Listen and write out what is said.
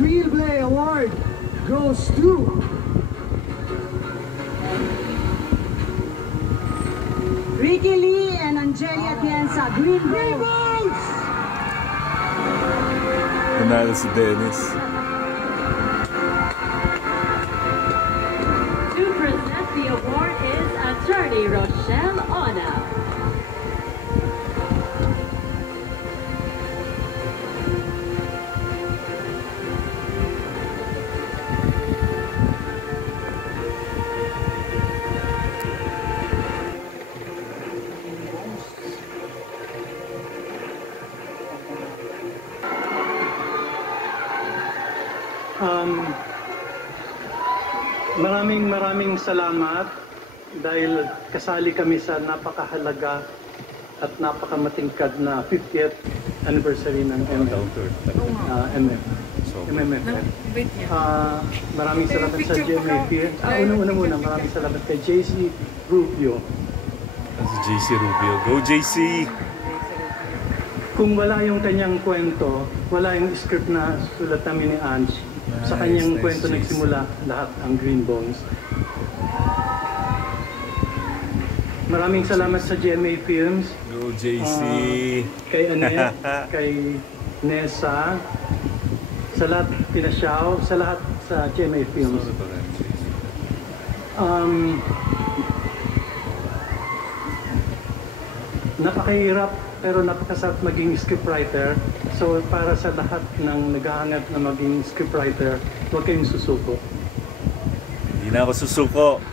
Screenplay Award goes to Ricky Lee and Angelia Tienza, Green Bones! Nanalo si Dennis. To present the award is Attorney Rochelle Ona. Maraming salamat dahil kasali kami sa napakahalaga at napakamatingkad na 50th anniversary ng MMFF. Maraming salamat sa GMA. Una muna, maraming salamat kay JC Rubio. Si JC Rubio. Go JC! Kung wala yung kanyang kwento, wala yung script na sulat namin ni Ange, sa kanyang kwento nagsimula lahat ang Green Bones. Maraming salamat sa GMA Films. Go JC! Kay Annette, kay Nessa, sa lahat Pinasyaw, sa lahat sa GMA Films. Napakahirap pero napakasarap maging scriptwriter. So para sa lahat ng naghahangad na maging scriptwriter, huwag kayong susuko. Hindi na ako susuko.